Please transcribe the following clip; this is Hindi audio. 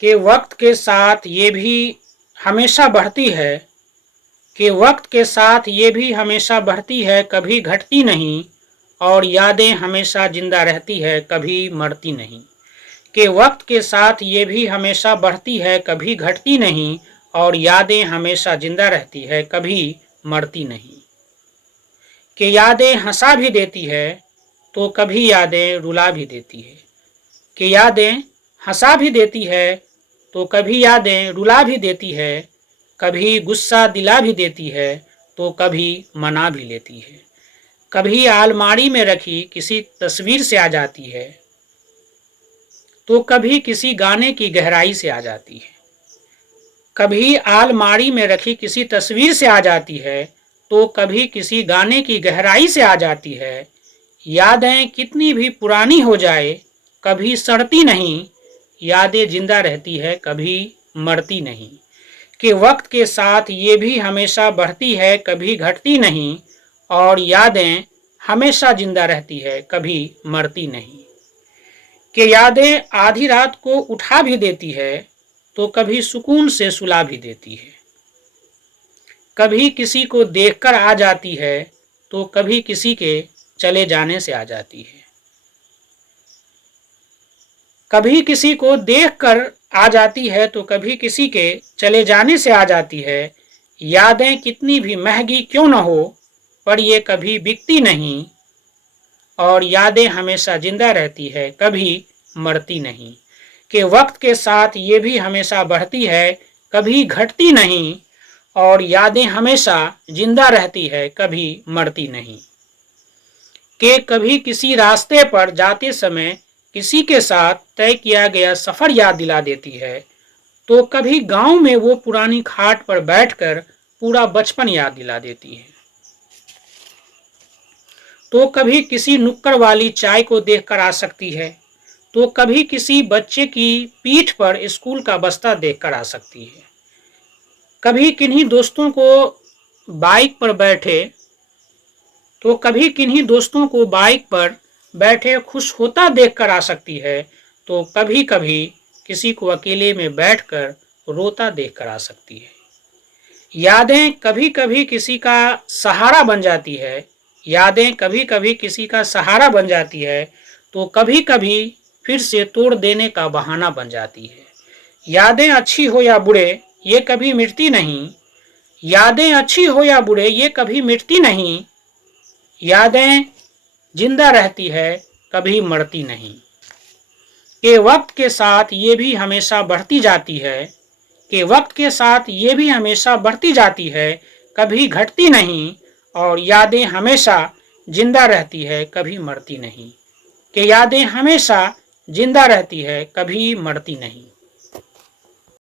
कि वक्त के साथ ये भी हमेशा बढ़ती है, कि वक्त के साथ ये भी हमेशा बढ़ती है, कभी घटती नहीं, और यादें हमेशा जिंदा रहती है, कभी मरती नहीं। कि वक्त के साथ ये भी हमेशा बढ़ती है, कभी घटती नहीं, और यादें हमेशा जिंदा रहती है, कभी मरती नहीं। कि यादें हंसा भी देती है तो कभी यादें रुला भी देती है। कि यादें हंसा भी देती है तो कभी यादें रुला भी देती है, कभी गुस्सा दिला भी देती है तो कभी मना भी लेती है। कभी अलमारी में रखी किसी तस्वीर से आ जाती है तो कभी किसी गाने की गहराई से आ जाती है। कभी अलमारी में रखी किसी तस्वीर से आ जाती है तो कभी किसी गाने की गहराई से आ जाती है। यादें कितनी भी पुरानी हो जाए कभी सड़ती नहीं, यादें जिंदा रहती है, कभी मरती नहीं। कि वक्त के साथ ये भी हमेशा बढ़ती है, कभी घटती नहीं, और यादें हमेशा जिंदा रहती है, कभी मरती नहीं। कि यादें आधी रात को उठा भी देती है तो कभी सुकून से सुला भी देती है। कभी किसी को देखकर आ जाती है तो कभी किसी के चले जाने से आ जाती है। कभी किसी को देखकर आ जाती है तो कभी किसी के चले जाने से आ जाती है। यादें कितनी भी महंगी क्यों न हो, पर ये कभी बिकती नहीं, और यादें हमेशा जिंदा रहती है, कभी मरती नहीं। कि वक्त के साथ ये भी हमेशा बढ़ती है, कभी घटती नहीं, और यादें हमेशा जिंदा रहती है, कभी मरती नहीं। कि कभी किसी रास्ते पर जाते समय किसी के साथ तय किया गया सफर याद दिला देती है, तो कभी गांव में वो पुरानी खाट पर बैठकर पूरा बचपन याद दिला देती है। तो कभी किसी नुक्कड़ वाली चाय को देखकर आ सकती है, तो कभी किसी बच्चे की पीठ पर स्कूल का बस्ता देखकर आ सकती है। कभी किन्हीं दोस्तों को बाइक पर बैठे तो कभी किन्हीं दोस्तों को बाइक पर बैठे खुश होता देखकर आ सकती है, तो कभी कभी किसी को अकेले में बैठकर रोता देखकर आ सकती है। यादें कभी कभी किसी का सहारा बन जाती है, यादें कभी कभी किसी का सहारा बन जाती है, तो कभी कभी फिर से तोड़ देने का बहाना बन जाती है। यादें अच्छी हो या बुरे ये कभी मिटती नहीं, यादें अच्छी हो या बुरे ये कभी मिटती नहीं, यादें जिंदा रहती है, कभी मरती नहीं। कि वक्त के साथ ये भी हमेशा बढ़ती जाती है, कि वक्त के साथ ये भी हमेशा बढ़ती जाती है, कभी घटती नहीं, और यादें हमेशा जिंदा रहती है, कभी मरती नहीं। कि यादें हमेशा जिंदा रहती है, कभी मरती नहीं।